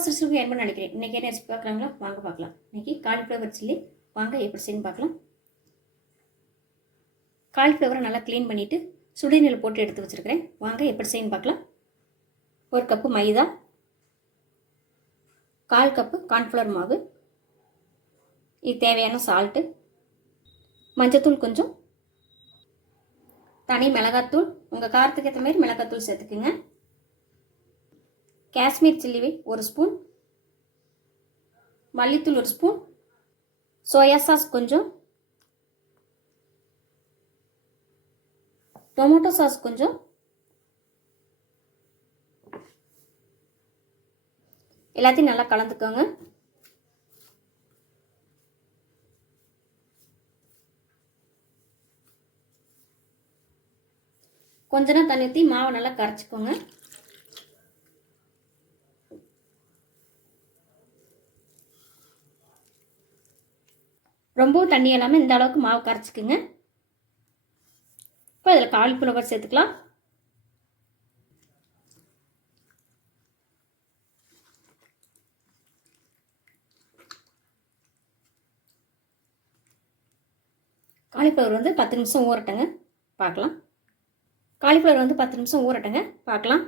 சிறுசுக்கு என்ன நினைக்கிறேன்? இன்றைக்கி என்ன ரெசிபி பார்க்குறாங்களா வாங்க பார்க்கலாம். இன்றைக்கி காலிஃப்ளவர் சில்லி வாங்க எப்படி செய்யணும் பார்க்கலாம். காலிஃப்ளவரை நல்லா க்ளீன் பண்ணிவிட்டு சுடுநீரில் போட்டு எடுத்து வச்சுருக்கிறேன். வாங்க எப்படி செய்யணும் பார்க்கலாம். ஒரு கப்பு மைதா கால் கப்பு கார்ன்ஃப்ளவர் மாவு இது தேவையான சால்ட்டு மஞ்சத்தூள் கொஞ்சம் தனி மிளகாத்தூள் உங்கள் காரத்துக்கு ஏற்ற மாதிரி மிளகாத்தூள் சேர்த்துக்குங்க. காஷ்மீர் சில்லிவை ஒரு ஸ்பூன். மல்லித்தூள் ஒரு ஸ்பூன். சோயா சாஸ் கொஞ்சம். டொமேட்டோ சாஸ் கொஞ்சம். எல்லாத்தையும் நல்லா கலந்துக்கோங்க. கொஞ்ச நேரம் தண்ணி ஊற்றி மாவை நல்லா கரைச்சிக்கோங்க. ரொம்பவும் தண்ணி இல்லாமல் இந்த அளவுக்கு மாவு கரைச்சிக்குங்க. இப்போ இதில் காலிஃப்ளவர் சேர்த்துக்கலாம். காலிஃப்ளவர் வந்து பத்து நிமிஷம் ஊறட்டுங்க. பார்க்கலாம். காலிஃப்ளவர் வந்து பத்து நிமிஷம் ஊறட்டுங்க. பார்க்கலாம்.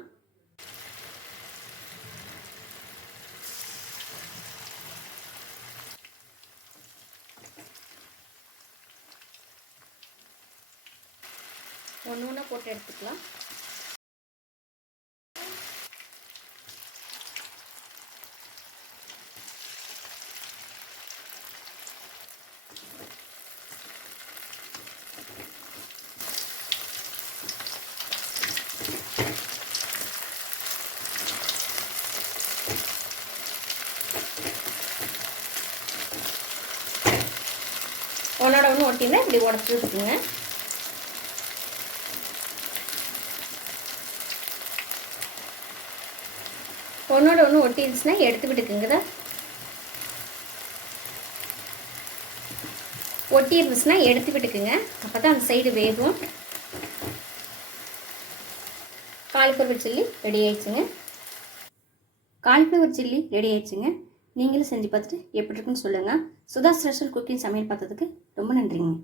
ஒன்று ஒன்றா போட்டு எடுத்துக்கலாம். ஒன்னோட ஒன்று ஒட்டினா இப்படி உடச்சி வச்சுக்கோங்க. ஒன்றோட ஒன்று ஒட்டிடுச்சுன்னா எடுத்து விட்டுக்குங்கதா? ஒட்டி இருந்துச்சுன்னா எடுத்து விட்டுக்குங்க. அப்போ தான் அந்த சைடு வேகும். காலிஃப்ளவர் சில்லி ரெடி ஆயிடுச்சுங்க. காலிஃப்ளவர் சில்லி ரெடி ஆயிடுச்சுங்க. நீங்களும் செஞ்சு பார்த்துட்டு எப்படி இருக்குன்னு சொல்லுங்கள் சுதா ஸ்பெஷல் குக்கிங் சமையல் பார்த்ததுக்கு ரொம்ப நன்றிங்க.